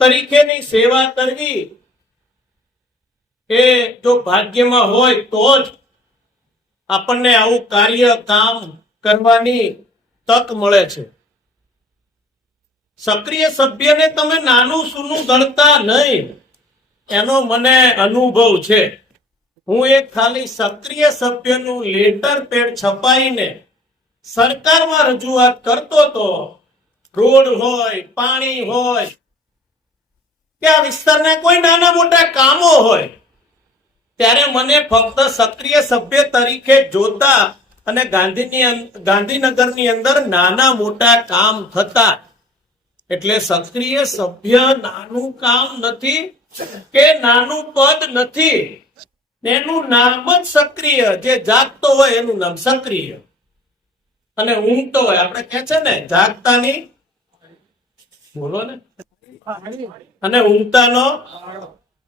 તરીકેની સેવા કરવી એ જો ભાગ્યમાં હોય તો જ આપણને આવું કાર્ય કામ કરવાની તક મળે છે. સક્રિય સભ્યને તમે નાનું સૂનું ગણતા નહીં, એનો મને અનુભવ છે. હું એક ખાલી સક્રિય સભ્યનું લેટર પેડ છપાઈને સરકારમાં રજૂઆત કરતો હતો. રોડ હોય, પાણી હોય, કે આ વિસ્તારના કોઈ નાના મોટા કામો હોય, ત્યારે મને ફક્ત સક્રિય સભ્ય તરીકે જોતા અને ગાંધીનગરની અંદર નાના મોટા કામ થતા. એટલે સક્રિય સભ્ય નાનું કામ નથી કે નાનું પદ નથી, એનું નામ જ સક્રિય. જે જાગતો હોય એનું નામ સક્રિય, અને ઊંઘતો હોય આપણે કહે છે ને જાગતાની બોલો ને અને ઊંઘતાનો.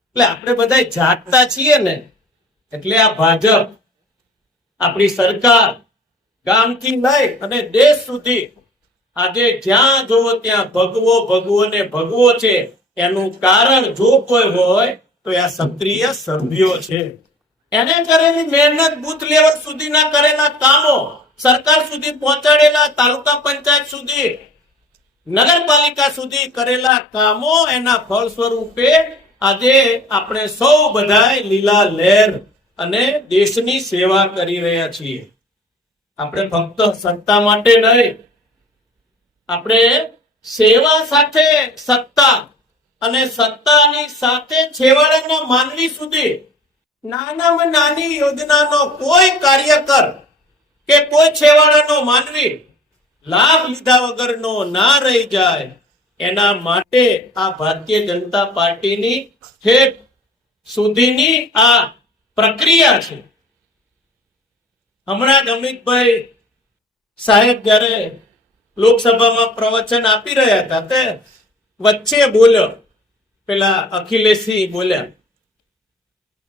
એટલે આપણે બધા જાગતા છીએ ને, એટલે આ ભાજપ આપણી સરકાર ગામથી લઈ અને દેશ સુધી આજે જ્યાં જોવો ત્યાં ભગવો ભગવો ને ભગવો છે. એનું કારણ જો કોઈ હોય તો આ સક્રિય સભ્યો છે. એને કરેલી મહેનત, બુથ લેવલ સુધીના કરેલા કામો, સરકાર સુધી પહોંચાડેલા, તાલુકા પંચાયત સુધી, નગરપાલિકા સુધી કરેલા કામો, એના ફળ સ્વરૂપે આજે આપણે સૌ બધાય લીલા લહેર અને દેશની સેવા કરી રહ્યા છીએ. આપણે ફક્ત સત્તા માટે નહીં, આપણે સેવા સાથે સત્તા અને સત્તાની સાથે છેવાડાના માનવી સુધી નાનામાં નાની યોજનાનો કોઈ કાર્યકર કે કોઈ છેવાડાનો માનવી લાભ લીધા વગરનો ના રહી જાય, એના માટે આ ભારતીય જનતા પાર્ટીની ઠેઠ સુધીની આ પ્રક્રિયા છે. હમણાં જ અમિતભાઈ સાહેબ જયારે લોકસભામાં પ્રવચન આપી રહ્યા હતા, તે વચ્ચે બોલ્યો, પેલા અખિલેશજી બોલ્યા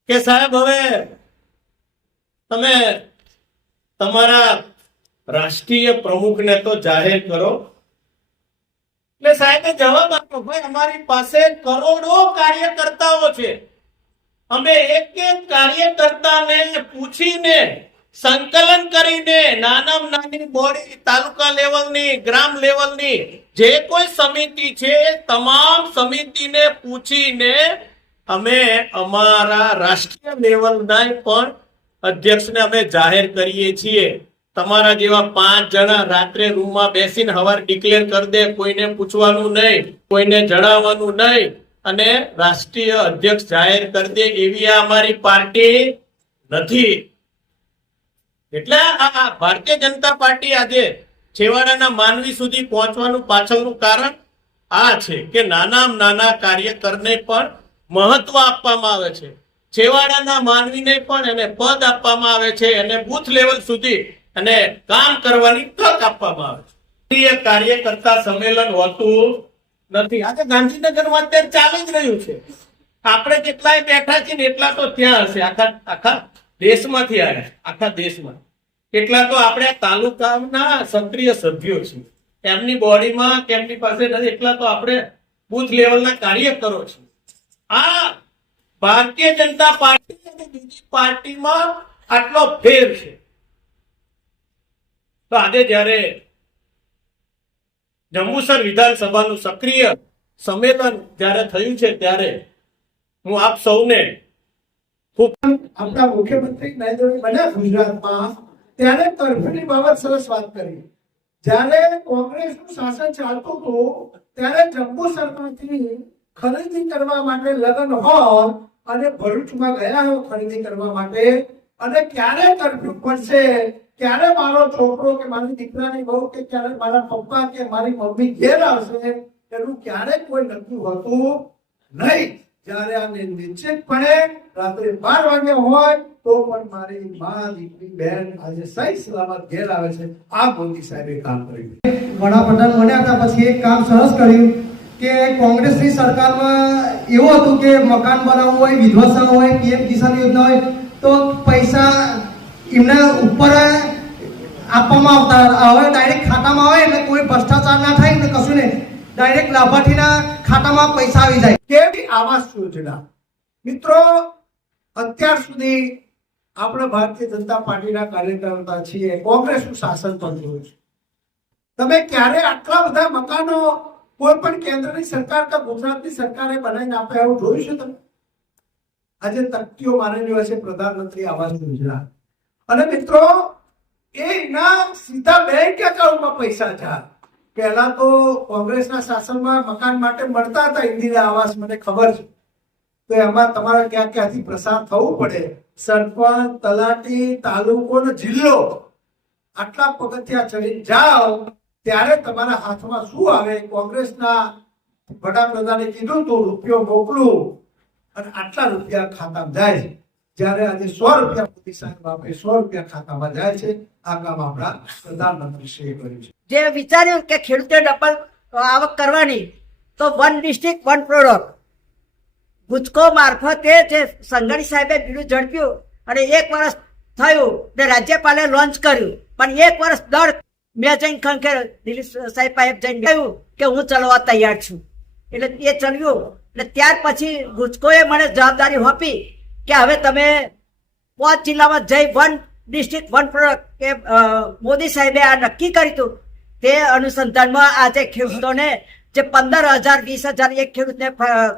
કે સાહેબ હવે તમે તમારા રાષ્ટ્રીય પ્રમુખને તો જાહેર કરો. એટલે સાહેબે જવાબ આપ્યો, ભાઈ અમારી પાસે કરોડો કાર્યકર્તાઓ છે, અમે એક એક કાર્યકર્તાને પૂછીને સંકલન કરીને નાનામાં નાની બોડી, તાલુકા લેવલની, ગ્રામ લેવલની જે કોઈ સમિતિ છે, તમામ સમિતિને પૂછીને અમે અમારા રાષ્ટ્રીય લેવલના પણ અધ્યક્ષને અમે જાહેર કરીએ છીએ. તમારા જેવા 5 જણા રાત્રે રૂમમાં બેસીને હવાર ડિક્લેર કરી દે, કોઈને પૂછવાનું નહીં, કોઈને જણાવવાનું નહીં, અને રાષ્ટ્રીય અધ્યક્ષ જાહેર કરી દે, એવી આ અમારી પાર્ટી નથી. એટલે આ ભારતીય જનતા પાર્ટી આજે છેવાડાના માનવી સુધી પહોંચવાનું પાછળનું કારણ આ છે કે નાનામાં નાના કાર્યકરને પણ મહત્વ આપવામાં આવે છે, છેવાડાના માનવીને પણ એને પદ આપવામાં આવે છે, એને બુથ લેવલ સુધી અને કામ કરવાની તક આપવામાં આવે છે. કાર્યકર્તા સંમેલન હોતું નથી. આજે ગાંધીનગરમાં અત્યારે ચાલી જ રહ્યું છે. આપણે જેટલાય બેઠા છીએ ને એટલા તો ત્યાં હશે, આખા દેશમાંથી આવ્યા, આખા દેશમાં. એટલા તો આપણે તાલુકાના સક્રિય સભ્યો છીએ, એમની બોડીમાં કે એમની પાસે નથી, એટલા તો આપણે બુથ લેવલના કાર્યકરો છીએ. આ ભારતીય જનતા પાર્ટી અને બીજી પાર્ટીમાં આટલો ફેર છે. તો આજે જયારે જંબુસર વિધાનસભાનું સક્રિય સંમેલન જયારે થયું છે, ત્યારે હું આપ સૌને આપણા મુખ્યમંત્રી નરેન્દ્રભાઈ બન્યા ગુજરાતમાં, ત્યારે કર્ફ્યુની બાબત સરસ વાત કરી. જ્યારે કોંગ્રેસનું શાસન ચાલતું હતું ત્યારે જંબુસરમાંથી ખરીદી કરવા માટે લગ્ન હોલ અને ભરૂચમાં ગયા હો ખરીદી કરવા માટે, અને ક્યારે કર્ફ્યુ પડશે, ક્યારે મારો છોકરો કે મારી દીકરાની બહુ કે ક્યારે મારા પપ્પા કે મારી મમ્મી ઘેર આવશે, એનું ક્યારે કોઈ નક્કી હોતું નહીં. જ્યારે આ નિશ્ચિતપણે રાત્રે 12 વાગ્યા હોય તો પણ મારી મા, દીકરી, બહેન આજે સહી સલામત ઘેર આવે છે. આ મોદી સાહેબે કામ કર્યું. વડાપ્રધાન બન્યા હતા પછી એક કામ સરસ કર્યું કે કોંગ્રેસની સરકારમાં એવું હતું કે મકાન બનાવવું હોય, વિધવા સહાય હોય, પીએમ કિસાન યોજના હોય, તો પૈસા એમને ઉપર આપવામાં આવતા. હવે ડાયરેક્ટ ખાતામાં આવે એટલે કોઈ ભ્રષ્ટાચાર ના થાય ને કશું નહીં, ડાયરેક્ટ લાભાર્થીના ખાતામાં પૈસા આવી જાય. કેવી આવાસ યોજના મિત્રો અત્યાર સુધી આપણે ભારતીય જનતા પાર્ટીના કાર્યકર્તા છીએ, કોંગ્રેસનું શાસન પણ જોયું છે. તમે ક્યારે આટલા બધા મકાનો કોઈ પણ કેન્દ્રની સરકાર કે ગુજરાતની સરકારે બનાવીને આપ્યા એવું જોયું છે તમે? આજે તકતીઓ મારેલી હોય છે પ્રધાનમંત્રી આવાસ યોજના, અને મિત્રો એના સીધા બેંક એકાઉન્ટમાં પૈસા જાય. પહેલા તો કોંગ્રેસના શાસનમાં મકાન માટે મળતા હતા ઇન્દિરા આવાસ, મને ખબર છે. તો એમાં તમારે ક્યાં ક્યાંથી પ્રસાર થવું પડે, સરપંચ, તલાટી, તાલુકો ને જિલ્લો, આટલા પગથિયા ચડી જાઓ ત્યારે તમારા હાથમાં શું આવે? કોંગ્રેસના વડાપ્રધાને કીધું તું રૂપિયો મોકલું અને આટલા રૂપિયા ખાતામાં જાય છે. જ્યારે આજે 100 રૂપિયા મોદી સાહેબ આપે, 100 રૂપિયા ખાતામાં જાય છે. આ કામ આપણા પ્રધાનમંત્રી શ્રીએ કર્યું છે. જે વિચાર્યું કે ખેડૂતે ડબલ આવક કરવાની, તો 1 ડિસ્ટ્રિક્ટ 1 પ્રોડક્ટ ગુજકો મારફતે જે સંઘણી સાહેબે બીડું ઝડપ્યું અને 1 વર્ષ થયું ને રાજ્યપાલે લોન્ચ કર્યું. પણ 1 વર્ષ દર મેં જઈને ખંખેર દિલીપ સાહેબ પાસે જઈને કહ્યું કે હું ચલાવવા તૈયાર છું. એટલે એ ચલ્યું. એટલે ત્યાર પછી ગુજકોએ મને જવાબદારી સોંપી કે હવે તમે 5 જિલ્લામાં જઈ 1 ડિસ્ટ્રિક્ટ 1 પ્રોડક્ટ કે મોદી સાહેબે આ નક્કી કર્યું હતું. તે અનુસંધાનમાં આજે ખેડૂતોને જે 15,000 20,000 એક ખેડૂતને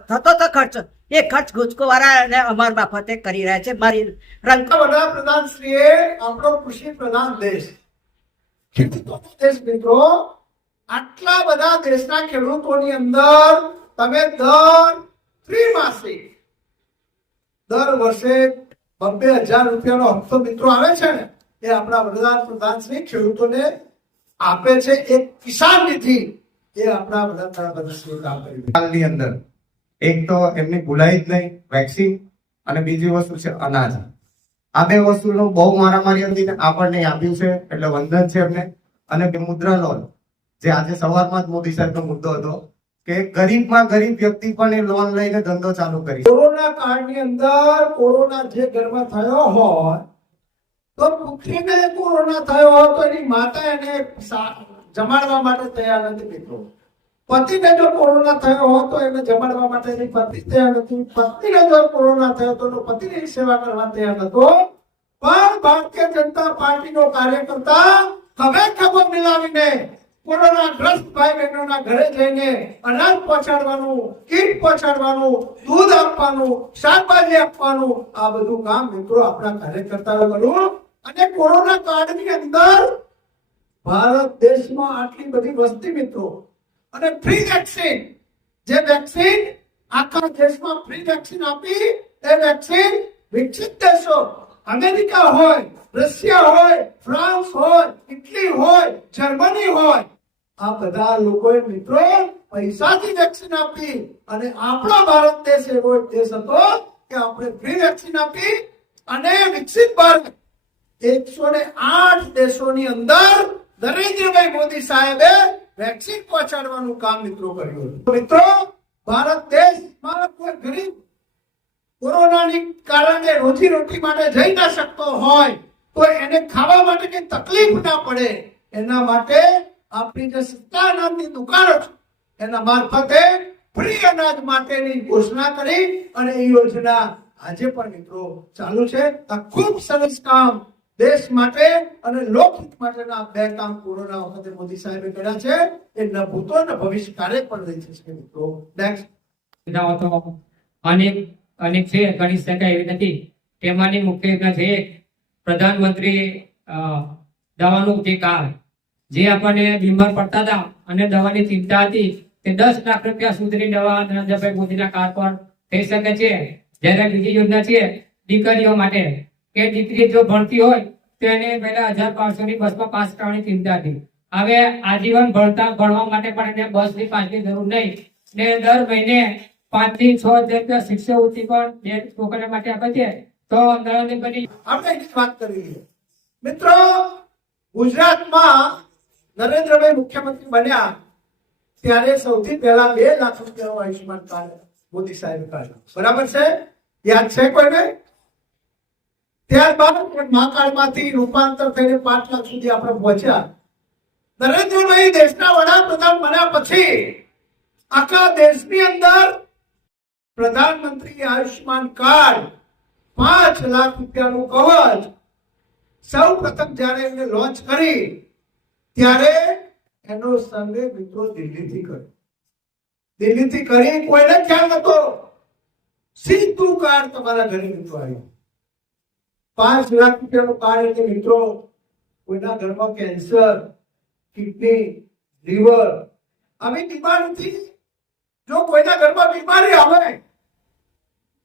થતો હતો ખર્ચ, એ ખર્ચ ગુજકો વાળા અને અમાર મારફતે કરી રહ્યા છે. મારી રંગ વડાપ્રધાન શ્રીએ આપણો કૃષિ પ્રધાન દેશ, ખેડૂતોનો દેશ મિત્રો, આટલા બધા દેશના ખેડૂતોની અંદર તમે દર ત્રિમાસિક દર વર્ષે 2,000 રૂપિયાનો હપ્તો મિત્રો આવે છે ને, એ આપણા વડાપ્રધાન શ્રી ખેડૂતોને આપે છે. એક કિસાન નિધિ, એ આપણા વડાપ્રધાન શ્રી કામ કરી હાલની અંદર એક તો એમની ભૂલાઈ જ નહીં વેક્સિન, અને બીજી વસ્તુ છે અનાજ. આ બે વસ્તુનું બહુ મારામારી હતી ને આપણને આપ્યું છે, એટલે વંદન છે એમને. અને મુદ્રા લોન, જે આજે સવારમાં જ મોદી સાહેબનો મુદ્દો હતો કે ગરીબમાં ગરીબ વ્યક્તિ પણ એ લોન લઈને ધંધો ચાલુ કરી. કોરોના કાળની અંદર કોરોના જે ઘરમાં થયો હોય, તો પુત્રીને કોરોના થયો હોય તો એની માતા એને જમાડવા માટે તૈયાર નથી મિત્રો. પતિને જો કોરોના થયો હોય તો એને જમાડવા માટે એની પત્ની તૈયાર નથી. પત્નીને જો કોરોના થયો તો પતિની સેવા કરવા તૈયાર નતો. પણ ભારતીય જનતા પાર્ટીનો કાર્યકર્તા હવે ખબર મિલાવીને કોરોનાગ્રસ્ત ભાઈ બહેનોના ઘરે જઈને અનાજ પહોંચાડવાનું, કીટ પહોંચાડવાનું, દૂધ આપવાનું, શાકભાજી આપવાનું, આ બધું કામ મિત્રો આપણા કાર્યકર્તાઓ કર્યું. અને કોરોના કાળની અંદર ભારત દેશમાં આટલી બધી વસ્તી મિત્રો, અને ફ્રી વેક્સિન, જે વેક્સિન આખા દેશમાં ફ્રી વેક્સિન આપી, એ વેક્સિન વિકસિત દેશો અમેરિકા હોય, રશિયા હોય, ફ્રાન્સ હોય, ઇટલી હોય, જર્મની હોય, આ બધા લોકોએ મિત્રો પૈસાથી વેક્સિન આપી. અને આપણો ભારત દેશ એવો એક દેશ હતો કે આપણે ફ્રી વેક્સિન આપી અને વિકસિત ભારત 108 દેશોની અંદર નરેન્દ્રભાઈ મોદી સાહેબે વેક્સિન પહોંચાડવાનું કામ મિત્રો કર્યું. મિત્રો ભારત દેશમાં કોઈ ગરીબ કોરોનાની કારણે રોજી રોટી માટે જઈ ના શકતો હોય તો એને ખાવા માટે કઈ તકલીફ ના પડે, એના માટે આપણી જે સત્તા નામની દુકાનો છે એના મારફતે ફ્રી અનાજ માટેની ઘોષણા કરી અને એ યોજના આજે પણ મિત્રો ચાલુ છે. આ ખૂબ સરસ કામ દેશ માટે અને લોકહિત માટેના 2 કામ કોરોના વખતે મોદી સાહેબે કર્યા છે. એ ન ભૂતો ન ભવિષ્ય કાર્ય પણ રહી છે મિત્રો. નેક્સ્ટ અનેક છે, ગણી શકાય એવી નથી. તેમાંની મુખ્ય યોજના છે પ્રધાનમંત્રી દવાનું જે કાર્ડ, જે આપણને બીમાર પડતા હતા અને દવાની ચિંતા હતી, તે 10 લાખ રૂપિયા સુધીની દવા નરેન્દ્રભાઈ મોદીના કાર્ડ પર થઈ શકે છે. જ્યારે બીજી યોજના છે દીકરીઓ માટે, કે દીકરી જો ભણતી હોય તો એને પહેલા 1,500 ની બસમાં પાસ કરવાની ચિંતા હતી. હવે આજીવન ભણવા માટે પણ એને બસની પાસની જરૂર નહીં, ને દર મહિને 5 થી 6 હજાર રૂપિયા શિષ્યવૃત્તિ પણ 2 છોકરા માટે આપે છે. તો નરેન્દ્રભાઈ આપણે એની વાત કરી લઈએ મિત્રો. ગુજરાતમાં નરેન્દ્રભાઈ મુખ્યમંત્રી બન્યા ત્યારે સૌથી પહેલા 2 લાખ રૂપિયાનું આયુષ્યમાન કાર્ડ મોદી સાહેબે કાઢ્યું. બરાબર છે? યાદ છે કોઈને? ત્યારબાદ મા કાર્ડમાંથી રૂપાંતર થઈને 5 લાખ સુધી આપણે પહોંચ્યા. નરેન્દ્રભાઈ દેશના વડાપ્રધાન બન્યા પછી આખા દેશની અંદર પ્રધાનમંત્રી આયુષ્માન કાર્ડ 5 લાખ રૂપિયાનું કવચ સૌ પ્રથમ જયારે એમને લોન્ચ કરી ત્યારે એનો સર્વે મિત્રો દિલ્હીથી કર્યો. દિલ્હીથી કરી કોઈને ખ્યાલ નતો, સીધું કાર્ડ તમારા ઘરે મિત્રો આવ્યું. 5 લાખ રૂપિયાનું કાર્ડ એટલે મિત્રો કોઈના ઘરમાં કેન્સર, કિડની, લીવર આવી બીમારીથી જો કોઈના ઘરમાં બીમારી આવે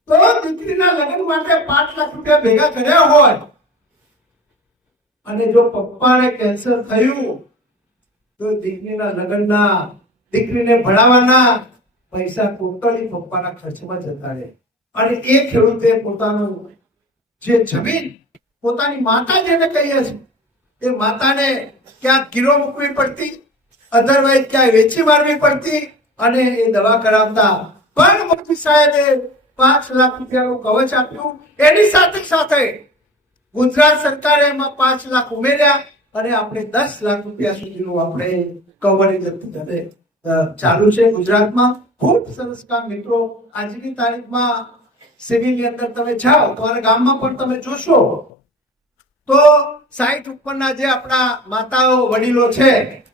તો દીકરીના લગ્ન માટે 5 લાખ રૂપિયા ભેગા કર્યા હોય અને જો પપ્પાને કેન્સર થયું તો દીકરીના લગ્નના, દીકરીને ભણાવવાના પૈસા ટોટલી પપ્પાના ખર્ચમાં જતા રહે. અને એ ખેડૂતે પોતાનું જે જમીન પોતાની માતા જેને કહીએ છીએ એ માતાને ક્યાંક ગીરો મૂકવી પડતી, અધરવાઇઝ ક્યાંય વેચી મારવી પડતી અને એ દવા કરાવતા. પણ મોદી સાહેબે 5 લાખ રૂપિયાનું કવચ આપ્યું. એની સાથે સાથે ગુજરાત સરકારે એમાં 5 લાખ ઉમેર્યા અને આપણે 10 લાખ રૂપિયા સુધીનું આપણે કવર ચાલુ છે ગુજરાતમાં. ખૂબ સરસ કામ મિત્રો. આજની તારીખમાં સિવિલની અંદર તમે જાઓ, તમારા ગામમાં પણ તમે જોશો તો 60 ઉપરના જે આપણા માતાઓ વડીલો છે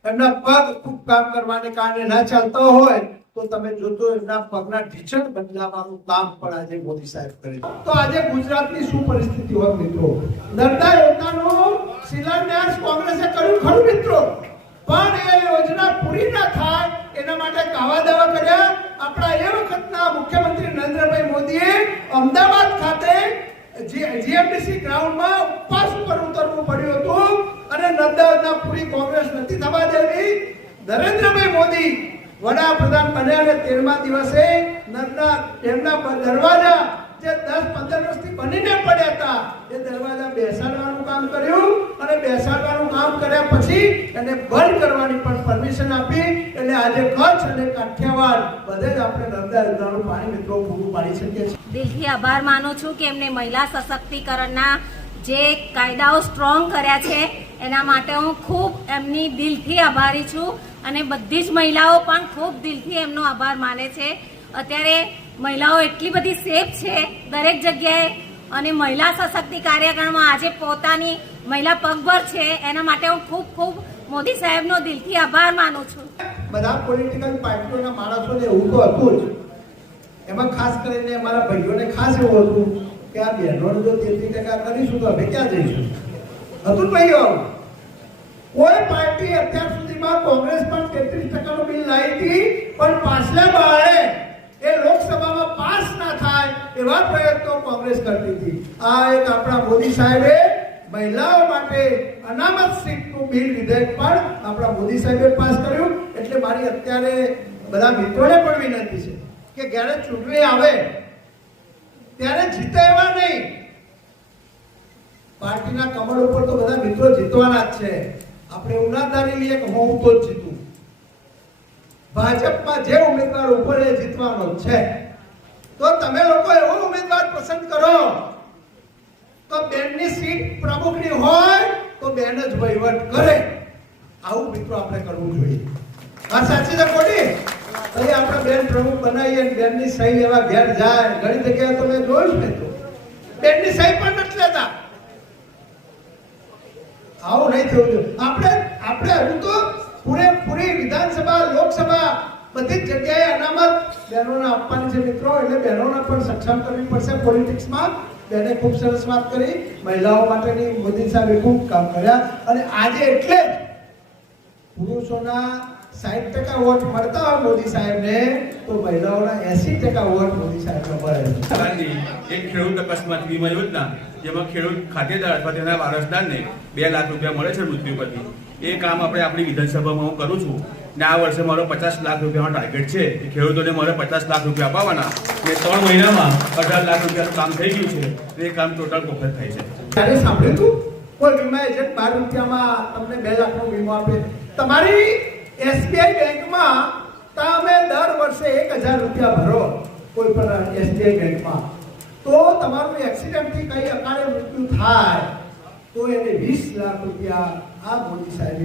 એમના પગ ખૂબ કામ કરવાને કારણે ના ચાલતા હોય તો તમે જોજો એમના પગના ઢીંચણ બદલાવાનું કામ પણ આજે મોદી સાહેબ કરે છે. તો આજે ગુજરાતની શું પરિસ્થિતિ હોય મિત્રો? નર્મદા યોજનાનો શિલાન્યાસ કોંગ્રેસે કર્યું ખરું મિત્રો, પણ એ યોજના પૂરી ના થાય એના માટે કાવા દાવા કર્યા. આપણા એ વખતના મુખ્યમંત્રી નરેન્દ્રભાઈ મોદીએ અમદાવાદ ખાતે જીએમડીસી ગ્રાઉન્ડમાં ઉપવાસ ઉપર ઉતરવું પડ્યું હતું અને નર્મદા યોજના પૂરી કોંગ્રેસ નથી થવા દેવી. નરેન્દ્રભાઈ મોદી વડાપ્રધાન બન્યા અને 13મા દિવસે નર્મદા એમના દરવાજા જે 10-15 વર્ષથી બનીને પડ્યા હતા એ દરવાજા બેસાડવાનું કામ કર્યું અને બેસાડવાનું કામ કર્યા પછી એને બંધ કરવાની પણ પરમિશન આપી. એટલે આજે કચ્છ અને કાઠિયાવાડ બધે જ આપણે નર્મદા યોજનાનું પાણી મિત્રો પૂરું પાડી શકીએ છીએ. દિલથી આભાર માનું છું કે એમને મહિલા સશક્તિકરણના જે કાયદાઓ સ્ટ્રોંગ કર્યા છે એના માટે હું ખૂબ એમની દિલથી આભારી છું અને બધી જ મહિલાઓ પણ ખૂબ દિલથી એમનો આભાર માને છે. અત્યારે મહિલાઓ એટલી બધી સેફ છે દરેક જગ્યાએ અને મહિલા સશક્તિ કાર્યક્રમમાં આજે પોતાની મહિલા પગભર છે એના માટે હું ખૂબ ખૂબ મોદી સાહેબનો દિલથી આભાર માનું છું. બધા પોલિટિકલ પાર્ટીઓના માણસોને એવું તો હતું જ, એમાં ખાસ કરીને અમારા ભાઈઓને ખાસ એવું હતું કે આ બહેનોને જો 33% કરીશું તો અમે ક્યાં જઈશું? હતું ભાઈઓ. કોઈ પાર્ટી અત્યાર સુધીમાં કોંગ્રેસ પણ 33%નું બિલ લાવી હતી પણ પાછલા બાળે એ લોકસભામાં પાસ ના થાય એવા પ્રયત્નો કોંગ્રેસ કરતી હતી. આ એક આપણા મોદી સાહેબે મહિલાઓ માટે અનામત સીટનું બિલ વિધેયક પણ આપણા મોદી સાહેબે પાસ કર્યું. એટલે મારી અત્યારે બધા મિત્રોને પણ વિનંતી છે કે જ્યારે ચૂંટણી આવે ત્યારે જીતે એવા નહીં. પાર્ટીના કમળ ઉપર તો બધા મિત્રો જીતવાના જ છે. આપણે એવું ના ધારી લઈએ કે હું તો જ જીતું. ભાજપમાં જે ઉમેદવાર ઉપર એ જીતવાનો છે. તો તમે લોકો એવો ઉમેદવાર પસંદ કરો તો બેનની સીટ પ્રમુખની હોય તો બેન જ વહીવટ કરે. આવું મિત્રો આપણે કરવું જોઈએ. આ સાચી છે ખોટી? ભાઈ આપણે બેન પ્રમુખ બનાવીએ બેનની સહી લેવા ઘેર જાય. ઘણી જગ્યાએ તો મેં જોયું ને તો બેનની સહી પણ નથી લેતા. આવું નહીં થવું જોઈએ. આપણે હજુ તો પૂરેપૂરી વિધાનસભા, લોકસભા બધી જ જગ્યાએ અનામત બહેનોને આપવાની છે મિત્રો. એટલે બહેનોને પણ સક્ષમ કરવી પડશે પોલિટિક્સમાં. બેને ખૂબ સરસ વાત કરી. મહિલાઓ માટેની મોદી સાહેબે ખૂબ કામ કર્યા અને આજે એટલે જ પુરુષોના 60% વોટ મળતા હોય મોદી સાહેબને તો મહિલાઓના 80% વોટ મોદી સાહેબને મળે છે. એક ખેડૂત અકસ્માત વીમા યોજના જેમાં ખેડૂત ખાતેદાર અથવા તેના વારસદારને 2 લાખ રૂપિયા મળે છે મૃત્યુ પછી. એ કામ આપણે આપણી વિધાનસભામાં હું કરું છું ને આ વર્ષે મારો 50 લાખ રૂપિયાનો ટાર્ગેટ છે. ખેડૂતોને મારે 50 લાખ રૂપિયા અપાવવાના ને 3 મહિનામાં 18 લાખ રૂપિયાનું કામ થઈ ગયું છે અને એ કામ ટોટલ મફત થાય છે. ત્યારે સાંભળ્યું તું કોઈ વીમા એજન્ટ 12 રૂપિયામાં તમને 2 લાખનો વીમો આપે. તમારી એસબીઆઈ બેંકમાં તમે દર વર્ષે 1000 રૂપિયા ભરો કોઈ પણ એસબીઆઈ બેંકમાં તો તમારું એક્સિડન્ટથી કઈ અકાળે મૃત્યુ થાય તો એને 20 લાખ રૂપિયા આ મોદી સાહેબે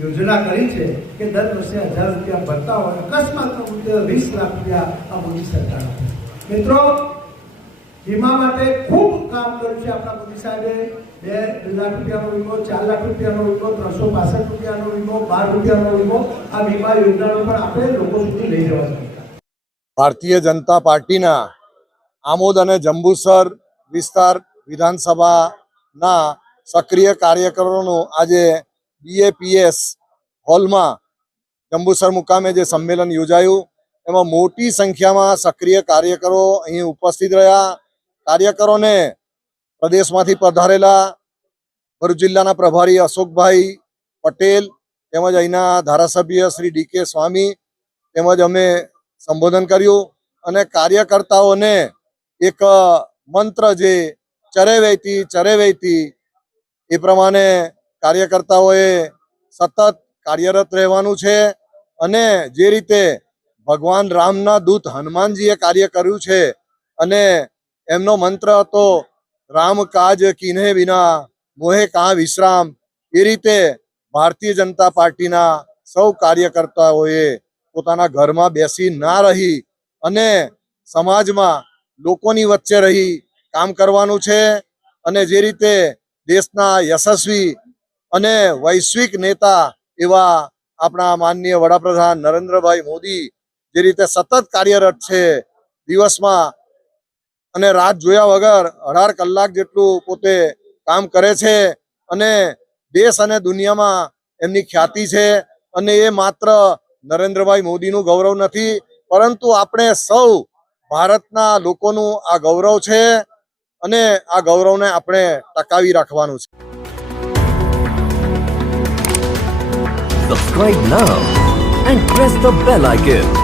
યોજના કરી છે કે દર વર્ષે 1000 રૂપિયા ભરતા હોય અકસ્માતનો મુદ્દે 20 લાખ રૂપિયા આ મોદી સરકાર આપે. મિત્રો, વીમા માટે ખૂબ કામ કર્યું છે આપણા મોદી સાહેબે. 2 લાખ રૂપિયાનો વીમો, 4 લાખ રૂપિયાનો વીમો, 365 રૂપિયાનો વીમો, 12 રૂપિયાનો વીમો, આ વીમા યોજનાનો પણ આપણે લોકો સુધી લઈ જવા જોઈએ. ભારતીય જનતા પાર્ટીના આમોદ અને જંબુસર વિસ્તાર વિધાનસભાના સક્રિય કાર્યકરોનું આજે BAPS હોલમાં જંબુસર મુકામે જે સંમેલન યોજાયું એમાં મોટી સંખ્યામાં સક્રિય કાર્યકરો અહીં ઉપસ્થિત રહ્યા. કાર્યકરોને પ્રદેશમાંથી પધારેલા ભરૂચ જિલ્લાના પ્રભારી અશોકભાઈ પટેલ તેમજ અહીંના ધારાસભ્ય શ્રી DK સ્વામી તેમજ અમે સંબોધન કર્યું અને કાર્યકર્તાઓને એક મંત્ર જે ચરે વૈતી એ પ્રમાણે કાર્યકર્તાઓએ સતત કાર્યરત રહેવાનું છે અને જે રીતે ભગવાન રામના દૂત હનુમાનજીએ કાર્ય કર્યું છે અને એમનો મંત્ર હતો રામ કાજ કીન્હે વિના મોહે કાં વિશ્રામ, એ રીતે ભારતીય જનતા પાર્ટીના સૌ કાર્યકર્તાઓએ પોતાના ઘરમાં બેસી ના રહી અને સમાજમાં લોકોની વચ્ચે રહી કામ કરવાનું છે. અને જે રીતે દેશના યશસ્વી અને વૈશ્વિક નેતા એવા આપણા માનનીય વડાપ્રધાન નરેન્દ્રભાઈ મોદી જે રીતે સતત કાર્યરત છે, દિવસમાં અને રાત જોયા વગર 18 કલાક જેટલું પોતે કામ કરે છે અને દેશ અને દુનિયામાં એમની ખ્યાતિ છે. અને એ માત્ર નરેન્દ્રભાઈ મોદીનું ગૌરવ નથી, પરંતુ આપણે સૌ ભારતના લોકોનું આ ગૌરવ છે અને આ ગૌરવને આપણે ટકાવી રાખવાનું છે. Subscribe now and press the bell icon.